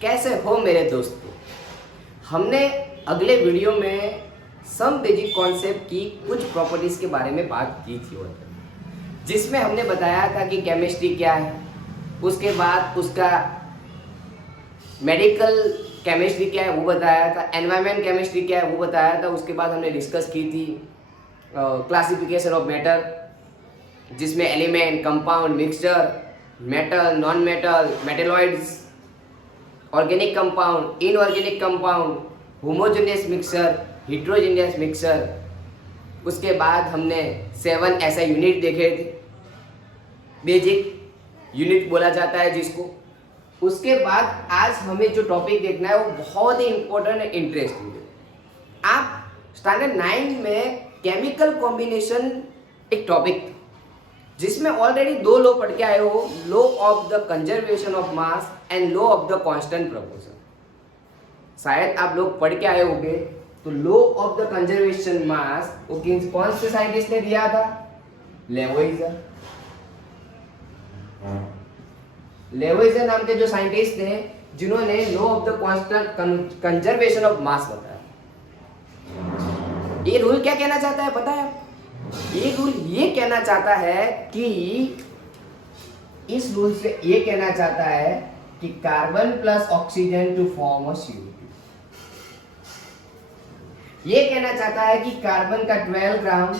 कैसे हो मेरे दोस्तों। हमने अगले वीडियो में सम बेसिक कॉन्सेप्ट की कुछ प्रॉपर्टीज़ के बारे में बात की थी जिसमें हमने बताया था कि केमिस्ट्री क्या है, उसके बाद उसका मेडिकल केमिस्ट्री क्या है वो बताया था, एनवायरमेंट केमिस्ट्री क्या है वो बताया था। उसके बाद हमने डिस्कस की थी क्लासिफिकेशन ऑफ मैटर, जिसमें element, compound, mixture, metal, non metal, metalloids, organic compound, inorganic compound, homogeneous mixture, heterogeneous mixture. उसके बाद हमने 7 ऐसे यूनिट देखे थे, बेसिक यूनिट बोला जाता है जिसको। उसके बाद आज हमें जो टॉपिक देखना है वो बहुत ही इंपॉर्टेंट है, इंटरेस्टिंग है। आप स्टैंडर्ड 9 में केमिकल कॉम्बिनेशन एक टॉपिक था जिसमें ऑलरेडी 2 लॉ पढ़ के आए हो, law of the conservation of mass and law of the constant proportion. शायद आप लोग पढ़ के आए होंगे। तो लॉ ऑफ द कंजर्वेशन मास वो कौन से साइंटिस्ट ने दिया था? लेवोइजर। लेवोइजर नाम के जो साइंटिस्ट थे जिन्होंने law of the constant conservation of mass बताया। ये रूल क्या कहना चाहता है पता है? ये रूल ये कहना चाहता है कि इस रूल से ये कहना चाहता है कि carbon plus oxygen to form a CO2। ये कहना चाहता है कि कार्बन का 12 ग्राम,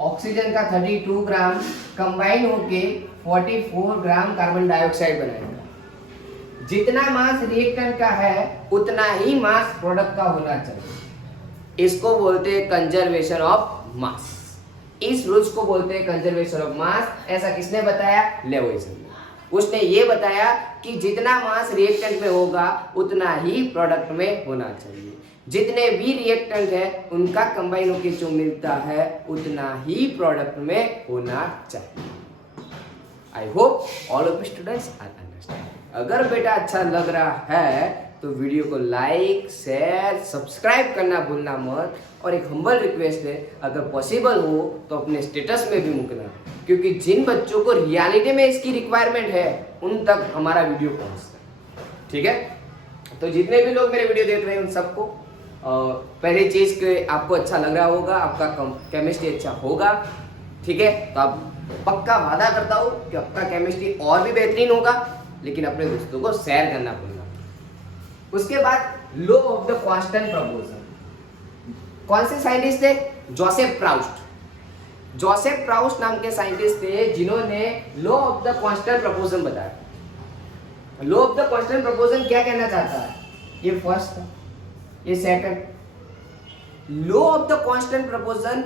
ऑक्सीजन का 32 ग्राम कंबाइन होके 44 ग्राम कार्बन डाइऑक्साइड बनाएगा। जितना मास रिएक्टेंट का है उतना ही मास प्रोडक्ट का होना चाहिए। इसको बोलते हैं कंजर्वेशन ऑफ मास। इस रूल्स को बोलते हैं कंजर्वेशन ऑफ मास। ऐसा किसने बताया? लेवोइजर ने। उसने ये बताया कि जितना मास रिएक्टेंट में होगा उतना ही प्रोडक्ट में होना चाहिए। जितने भी रिएक्टेंट है उनका कंबाइन होकर जो मिलता है उतना ही प्रोडक्ट में होना चाहिए। I hope all of students are understand. अगर बेटा अच्छा लग रहा है तो वीडियो को लाइक, शेयर, सब्सक्राइब करना भूलना मत। और एक हम्बल रिक्वेस्ट है, अगर पॉसिबल हो तो अपने स्टेटस में भी मुकना, क्योंकि जिन बच्चों को रियलिटी में इसकी रिक्वायरमेंट है उन तक हमारा वीडियो पहुंचता है। ठीक है? तो जितने भी लोग मेरे वीडियो देख रहे हैं उन सबको पहली चीज़ कि आपको अच्छा लग रहा होगा, आपका केमिस्ट्री अच्छा होगा। ठीक है? तो आप पक्का वादा करता हूँ कि आपका केमिस्ट्री और भी बेहतरीन होगा, लेकिन अपने दोस्तों को शेयर करना भूलना। उसके बाद law of the constant proportion. कौन से साइंटिस्ट थे? Joseph Proust. जोसेफ प्राउस्ट नाम के साइंटिस्ट थे जिन्होंने law of the constant proportion बताया। Law of the constant proportion क्या कहना चाहता है? ये फर्स्ट था, ये second. Law of the constant proportion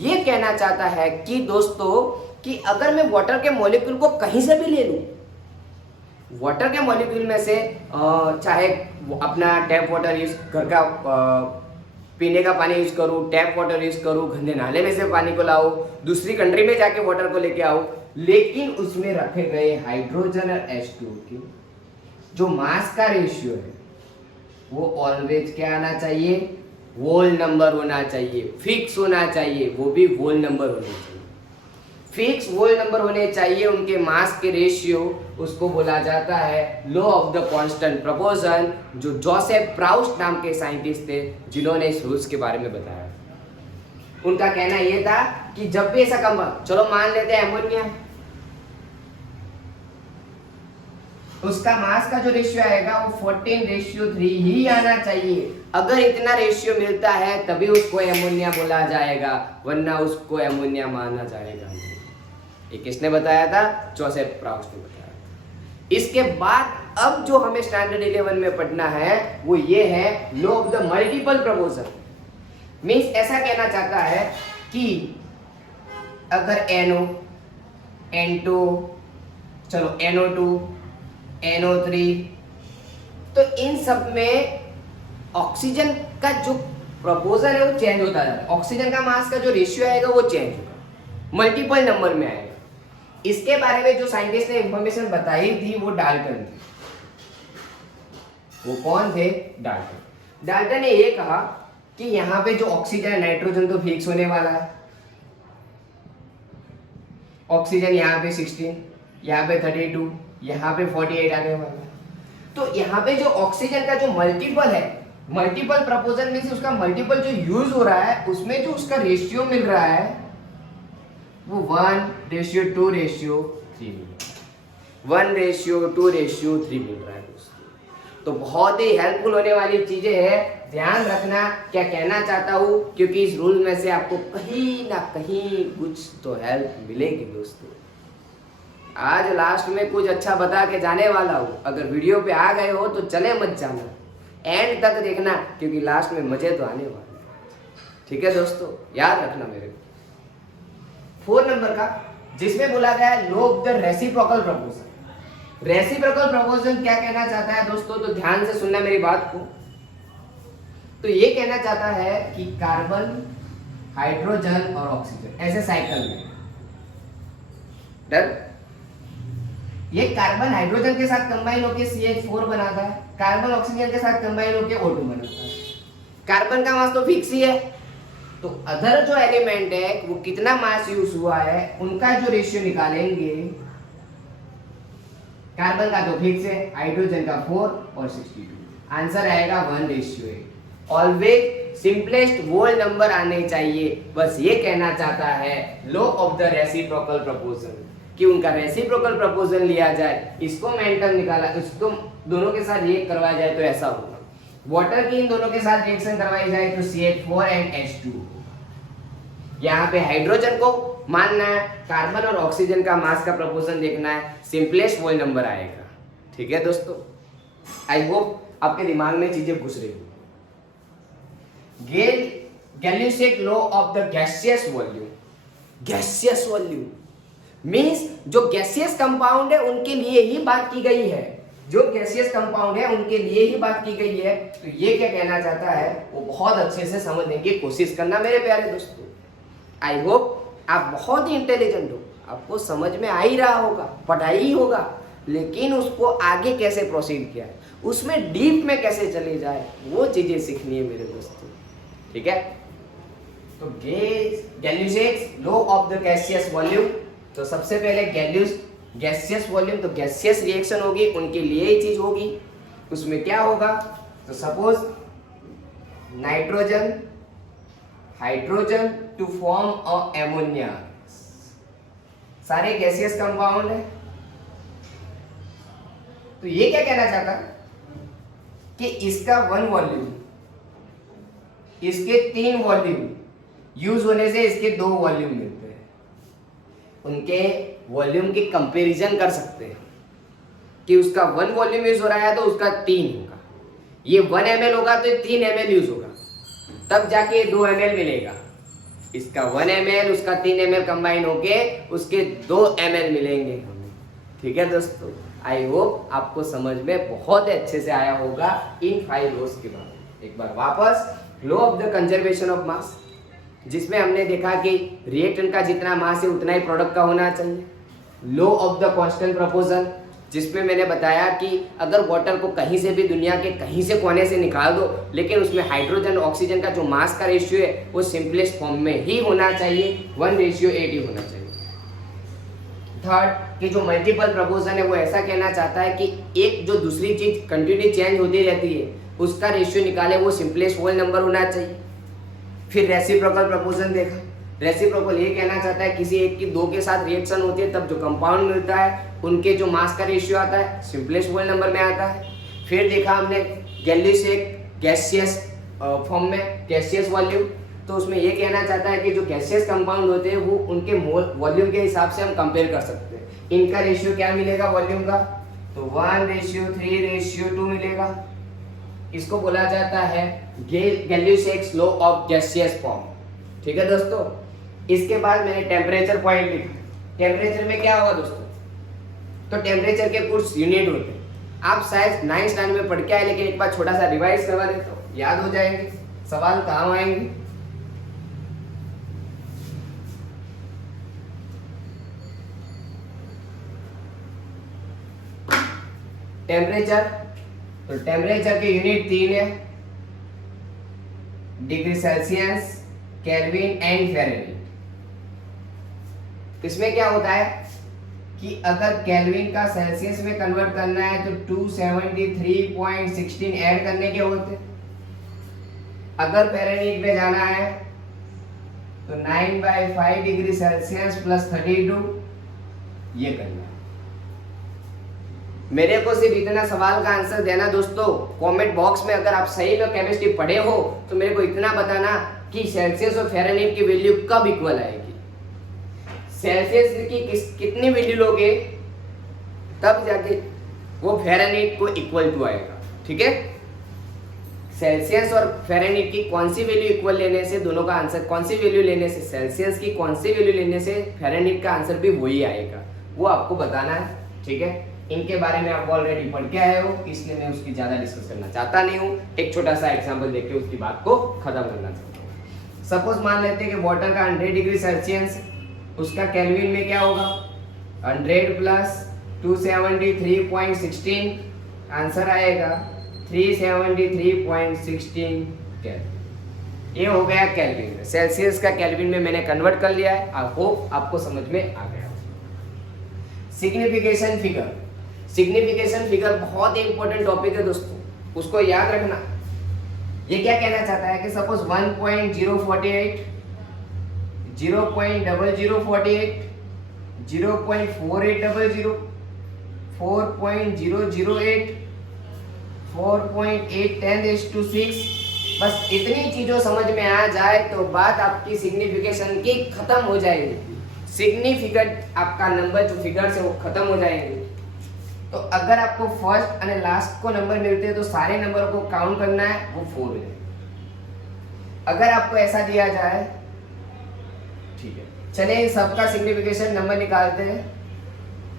ये कहना चाहता है कि दोस्तों कि अगर मैं वाटर के मॉलिक्यूल को कहीं से भी ले लूं, वाटर के मॉलिक्यूल में से चाहे अपना टैप वाटर यूज, घर का पीने का पानी यूज करूँ, टैप वाटर यूज करूँ, गंदे नाले में से पानी को लाओ, दूसरी कंट्री में जाके वाटर को लेके आओ, लेकिन उसमें रखे गए हाइड्रोजन और H2O के जो मास का रेशियो है वो ऑलवेज क्या आना चाहिए? होल नंबर होना चाहिए, फिक्स होना चाहिए, वो भी होल नंबर होने चाहिए। फिक्स होल नंबर होने चाहिए उनके मास के रेशियो। उसको बोला जाता है law of the constant proportion, जो जोसेफ प्राउस्ट नाम के साइंटिस्ट थे जिन्होंने इस रूल्स के बारे में बताया। उनका कहना यह था कि जब भी ऐसा कंपाउंड, चलो मान लेते हैं एमोनिया, उसका मास का जो रेशियो आएगा वो 14:3 ही आना चाहिए। अगर इतना रेशियो मिलता है तभी उसको एमोनिया बोला जाएगा, वरना उसको एमोनिया माना जाएगा नहीं। ये किसने बताया था? जोसेफ प्राउस्ट ने बताया था। इसके बाद अब जो हमें स्टैंडर्ड 11 में पढ़ना है वो ये है law of the multiple proportion. Means ऐसा कहना चाहता है कि अगर NO, N2, चलो NO2, NO3, तो इन सब में ऑक्सीजन का जो प्रपोर्शन है वो चेंज होता जाता है। ऑक्सीजन का मास का जो रेशियो आएगा वो चेंज होगा, मल्टीपल नंबर में आएगा। इसके बारे में जो साइंटिस्ट ने इंफॉर्मेशन बताई थी वो डाल्टन थे। वो कौन थे? डाल्टन। डाल्टन ने ये कहा कि यहाँ पे जो ऑक्सीजन, नाइट्रोजन तो फिक्स होने वाला है। ऑक्सीजन यहाँ पे 16, यहाँ पे 32, यहाँ पे 48 आने वाला है। तो यहाँ पे जो ऑक्सीजन का जो मल्टीपल है, मल्टीपल प्रपोजल मीन्स उसका मल्टीपल जो यूज हो रहा है उसमें जो उसका रेशियो मिल रहा है वो 1:2:3 1:2:3 मिल रहा है दोस्तों। तो बहुत ही हेल्पफुल होने वाली चीजें हैं, ध्यान रखना क्या कहना चाहता हूँ, क्योंकि इस रूल में से आपको कहीं ना कहीं कुछ तो हेल्प मिलेगी दोस्तों। आज लास्ट में कुछ अच्छा बता के जाने वाला हूँ, अगर वीडियो पे आ गए हो तो चले मत जाना, एंड तक देखना क्योंकि लास्ट में मजे तो आने वाले हैं। ठीक है दोस्तों, याद रखना मेरे को। 4 नंबर का जिसमें बोला गया है law of the reciprocal proposal. Reciprocal proposal क्या कहना चाहता है दोस्तों, तो ध्यान से सुनना मेरी बात को। तो ये कहना चाहता है कि कार्बन, हाइड्रोजन और ऑक्सीजन ऐसे साइकिल में डन, ये कार्बन हाइड्रोजन के साथ कंबाइन होकर CH4 बनाता है, कार्बन ऑक्सीजन के साथ कंबाइन होकर O2 बनाता है। कार्बन का मास तो फिक्स ही है, तो अदर जो एलिमेंट है वो कितना मास यूज हुआ है उनका जो रेशियो निकालेंगे, कार्बन का तो फिक्स है, हाइड्रोजन का 4 और 62, आंसर आएगा 1:8। ऑलवेज सिंपलेस्ट होल नंबर आने चाहिए, बस ये कहना चाहता है law of the reciprocal proposal कि उनका रेसिप्रोकल प्रपोजल लिया जाए, इसको मेंटल निकाला, इसको दोनों के साथ रिएक्ट करवाया जाए तो ऐसा होगा। वाटर की इन दोनों के साथ रिएक्शन करवाई जाए तो CH4 एंड H2। यहाँ पे हाइड्रोजन को मानना है, कार्बन और ऑक्सीजन का मास का प्रपोजल देखना है, सिंपलेस्ट होल नंबर आएगा। ठीक है दोस्तों, आई होप आपके दिमाग में चीजें घुस रही हो। Gay Lussac law of the gaseous volume. Gaseous volume means जो गैसियस कंपाउंड है उनके लिए ही बात की गई है, जो गैसियस कंपाउंड है उनके लिए ही बात की गई है। तो ये क्या कहना चाहता है वो बहुत अच्छे से समझने की कोशिश करना मेरे प्यारे दोस्तों। आई होप आप बहुत ही इंटेलिजेंट हो, आपको समझ में आ ही रहा होगा, पढ़ाई ही होगा, लेकिन उसको आगे कैसे प्रोसीड किया है, उसमें डीप में कैसे चले जाए, वो चीजें सीखनी है मेरे दोस्तों। ठीक है, तो Gay Lussac law of the gaseous volume. तो सबसे पहले गैसियस वॉल्यूम, तो गैसियस रिएक्शन होगी, उनके लिए ही चीज होगी। उसमें क्या होगा, तो suppose nitrogen hydrogen to form a ammonia, सारे गैसियस कंपाउंड है। तो ये क्या कहना चाहता कि इसका 1 वॉल्यूम, इसके 3 वॉल्यूम यूज होने से इसके 2 वॉल्यूम मिलते हैं, उनके वॉल्यूम की कंपैरिजन कर सकते हैं कि उसका 1 वॉल्यूम यूज हो रहा है तो उसका 3 होगा, ये 1 ml होगा तो 3 ml यूज होगा, तब जाके 2 ml मिलेगा। इसका 1 ml उसका 3 ml कंबाइन होके उसके 2 ml मिलेंगे हमें। ठीक है दोस्तों, आई होप आपको समझ में बहुत अच्छे से आया होगा इन 5 लॉज के बारे में। एक बार वापस, law of the conservation of mass, जिसमें हमने देखा कि रिएक्टेंट का जितना मास है उतना ही प्रोडक्ट का होना चाहिए। Law of the constant proposal, जिसमें मैंने बताया कि अगर वाटर को कहीं से भी दुनिया के कहीं से कोने से निकाल दो, लेकिन उसमें हाइड्रोजन ऑक्सीजन का जो मास का रेशियो है वो सिंपलेस्ट फॉर्म में ही होना चाहिए, 1:8 ही होना चाहिए। थर्ड कि जो मल्टीपल प्रपोजल है वो ऐसा कहना चाहता है कि एक जो दूसरी चीज कंटिन्यू चेंज होती रहती है उसका रेशियो निकाले, वो सिंपलेस्ट होल नंबर होना चाहिए। फिर रेसिप्रोकल प्रपोजल देखा, रेसिप्रोकल ये कहना चाहता है किसी एक की 2 के साथ रिएक्शन होती है तब जो कंपाउंड मिलता है उनके जो मास का रेशियो आता है सिंपलेस्ट होल नंबर में आता है। फिर देखा हमने गैल्यूसेक गैसियस फॉर्म में, गैसियस वॉल्यूम, तो उसमें ये कहना चाहता है कि जो गैसियस कंपाउंड होते हैं वो उनके वॉल्यूम के हिसाब से हम कंपेयर कर सकते हैं। इनका रेशियो क्या मिलेगा वॉल्यूम का, तो 1:3:2 मिलेगा। इसको बोला जाता है गैल्यूसेक्स लॉ ऑफ गैसियस फॉर्म। ठीक है दोस्तों, इसके बाद मैंने टेम्परेचर पॉइंट लिखा। टेम्परेचर में क्या होगा दोस्तों, तो टेम्परेचर के कुछ यूनिट होते हैं, आप शायद 9th स्टैंडर्ड में पढ़ के आए, लेकिन एक बार छोटा सा रिवाइज करवा देता हूँ, याद हो जाएंगे, सवाल काम आएंगे। टेम्परेचर, तो टेम्परेचर के यूनिट 3 है, degree Celsius, kelvin and Fahrenheit. इसमें क्या होता है कि अगर केल्विन का सेल्सियस में कन्वर्ट करना है तो 273.16 ऐड करने के होते। अगर फ़ारेनहीट में जाना है तो 9/5 डिग्री सेल्सियस प्लस 32 ये करना है। मेरे को सिर्फ इतना सवाल का आंसर देना दोस्तों, कमेंट बॉक्स में अगर आप सही में केमिस्ट्री पढ़े हो तो मेरे को इतना बताना कि सेल्सियस और फ़ारेनहीट की वैल्यू कब इक्वल आएगी। सेल्सियस की कितनी वैल्यू लोगे तब जाके वो फ़ारेनहीट को इक्वल टू आएगा। ठीक है, सेल्सियस और फ़ारेनहीट की कौन सी वैल्यू इक्वल लेने से दोनों का आंसर, कौन सी वैल्यू लेने से सेल्सियस की कौन सी वैल्यू लेने से फ़ारेनहीट का आंसर भी वही आएगा, वो आपको बताना है। ठीक है, इनके बारे में आप ऑलरेडी पढ़ के आए हो, इसलिए मैं उसकी ज़्यादा डिस्कस करना चाहता नहीं हूँ। एक छोटा सा एग्जाम्पल देके उसकी बात को खत्म करना चाहता हूँ। सपोज मान लेते हैं कि वाटर का 100 डिग्री सेल्सियस, उसका केल्विन में क्या होगा 100 प्लस 273.16, आंसर आएगा 373.16 केल्विन। ये हो गया केल्विन में, सेल्सियस का केल्विन में मैंने कन्वर्ट कर लिया है। आई होप आपको समझ में आ गया। सिग्निफिकेशन फिगर, सिग्निफिकेशन फिगर बहुत ही इंपॉर्टेंट टॉपिक है दोस्तों, उसको याद रखना। ये क्या कहना चाहता है कि सपोज 1.048, 0.0048, 0.4800, 4.008, 4.810⁶, बस इतनी चीजों समझ में आ जाए तो बात आपकी सिग्निफिकेशन की खत्म हो जाएगी। सिग्निफिकेंट आपका नंबर जो फिगर से वो खत्म हो जाएंगे। तो अगर आपको फर्स्ट और लास्ट को नंबर मिलते हैं तो सारे नंबर को काउंट करना है, वो 4 है। अगर आपको ऐसा दिया जाए, ठीक है, चलिए सबका सिग्निफिकेशन नंबर निकालते हैं।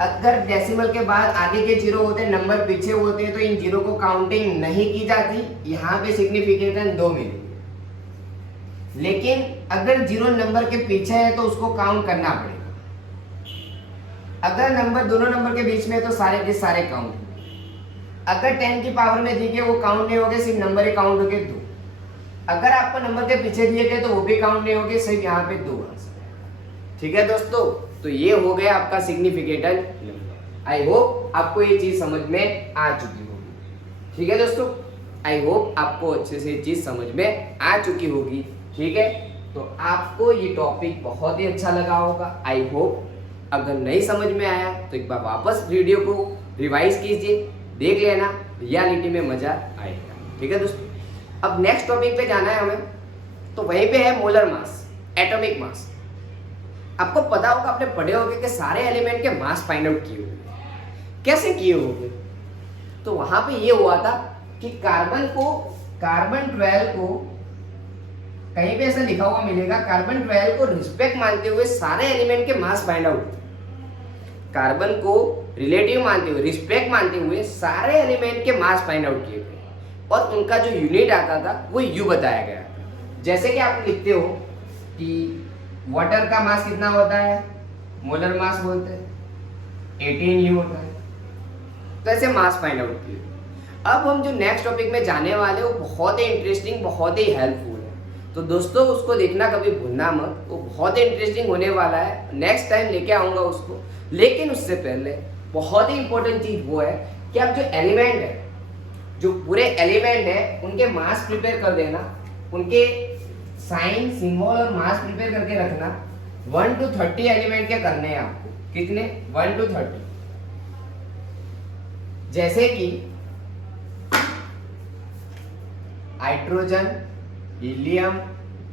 अगर डेसिमल के बाद आगे के जीरो होते हैं, नंबर पीछे होते हैं, तो इन जीरो को काउंटिंग नहीं की जाती, यहाँ पे सिग्निफिकेशन 2 मिलेंगे। लेकिन अगर जीरो नंबर के पीछे है तो उसको काउंट करना पड़ेगा। अगर नंबर दोनों नंबर के बीच में है तो सारे के सारे काउंट। अगर 10 की पावर में दिए गए वो काउंट नहीं होंगे, सिर्फ नंबर ही काउंट होंगे 2। अगर आपको नंबर के पीछे दिए गए तो वो भी काउंट नहीं होंगे, सिर्फ यहाँ पे 2 आंसर है। ठीक है दोस्तों, तो ये हो गया आपका सिग्निफिकेंट नंबर। आई होप आपको ये चीज समझ में आ चुकी होगी। ठीक है दोस्तों, आई होप आपको अच्छे से चीज समझ में आ चुकी होगी। ठीक है, तो आपको ये टॉपिक बहुत ही अच्छा लगा होगा। आई होप अगर नहीं समझ में आया तो एक बार वापस वीडियो को रिवाइज कीजिए, देख लेना, रियलिटी में मजा आएगा। ठीक है दोस्तों, अब नेक्स्ट टॉपिक पे जाना है हमें, तो वहीं पे है मोलर मास, एटॉमिक मास। आपको पता होगा, आपने पढ़े होंगे कि सारे एलिमेंट के मास फाइंड आउट किए होंगे। कैसे किए होंगे? तो वहां पे ये हुआ था कि कार्बन 12 को कहीं पे ऐसा लिखा हुआ मिलेगा, कार्बन 12 को रिस्पेक्ट मानते हुए सारे एलिमेंट के मास फाइंड आउट, कार्बन को रिलेटिव मानते हुए, रिस्पेक्ट मानते हुए सारे एलिमेंट के मास फाइंड आउट किए गए और उनका जो यूनिट आता था वो यू बताया गया। जैसे कि आप लिखते हो कि वाटर का मास कितना होता है, मोलर मास बोलते हैं, 18 यू होता है। तो ऐसे मास फाइंड आउट किए। अब हम जो नेक्स्ट टॉपिक में जाने वाले हैं वो बहुत ही इंटरेस्टिंग, बहुत ही हेल्पफुल है, तो दोस्तों उसको देखना कभी भूलना मत, वो बहुत ही इंटरेस्टिंग होने वाला है। नेक्स्ट टाइम लेके आऊँगा उसको, लेकिन उससे पहले बहुत ही इंपॉर्टेंट चीज़ वो है कि आप जो एलिमेंट है, जो पूरे एलिमेंट है, उनके मास प्रिपेयर कर देना, उनके साइन, सिंबल और मास प्रिपेयर करके रखना। 1 to 30 एलिमेंट के करने हैं आपको। कितने? 1 to 30। जैसे कि hydrogen, helium,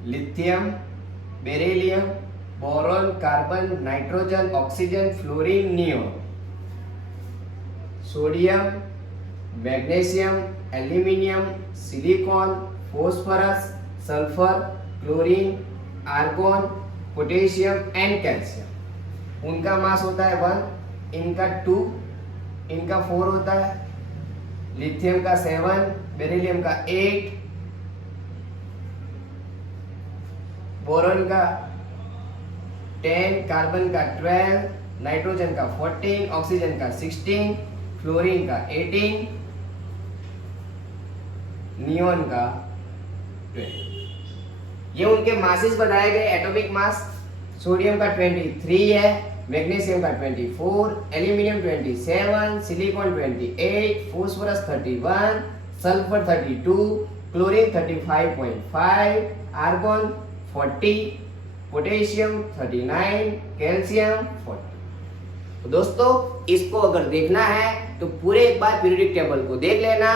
lithium, beryllium, boron, carbon, nitrogen, oxygen, fluorine, neon, sodium, magnesium, aluminium, silicon, phosphorus, sulphur, chlorine, argon, potassium and calcium. उनका मास होता है 1, इनका 2, इनका 4 होता है, लिथियम का 7, बेरिलियम का 8, बोरॉन का 10, कार्बन का 12, नाइट्रोजन का 14, ऑक्सीजन का 16, फ्लोरीन का 18, नियोन का 20। ये उनके मासेस बताए गए। एटॉमिक मास सोडियम का 23 है, मैग्नीशियम का 24, aluminium 27, silicon 28, phosphorus 31, sulphur 32, chlorine 35.5, argon 40, potassium 39, calcium 40। तो दोस्तों इसको अगर देखना है तो पूरे एक बार पीरियोडिक टेबल को देख लेना,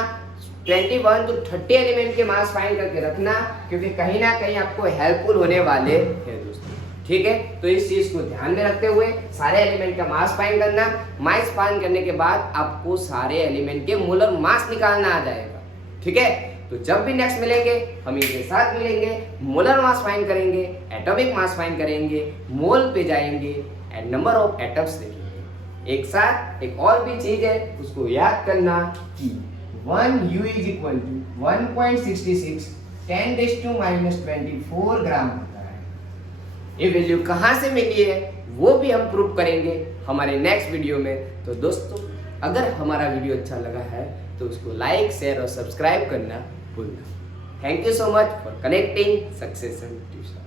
21 to 30 एलिमेंट के मास फाइंड करके रखना, क्योंकि कहीं ना कहीं आपको हेल्पफुल होने वाले हैं दोस्तों। ठीक है, तो इस चीज को ध्यान में रखते हुए सारे एलिमेंट का मास फाइंड करना। मास फाइंड करने के बाद आपको सारे एलिमेंट के मोलर मास निकालना आ जाएगा। ठीक है, तो जब भी नेक्स्ट मिलेंगे हम इनके साथ मिलेंगे, मोलर मास फाइंड करेंगे, एटॉमिक मास फाइंड करेंगे, मोल पे जाएंगे एंड नंबर ऑफ एटम्स देखेंगे। एक साथ एक और भी चीज है उसको याद करना कि 1U इज इक्वल टू 1.66 10⁻⁻24 ग्राम होता है। ये वैल्यू कहाँ से मिली है वो भी हम प्रूव करेंगे हमारे नेक्स्ट वीडियो में। तो दोस्तों अगर हमारा वीडियो अच्छा लगा है तो उसको लाइक, शेयर और सब्सक्राइब करना भूलना। Thank you so much for connecting succession tuition.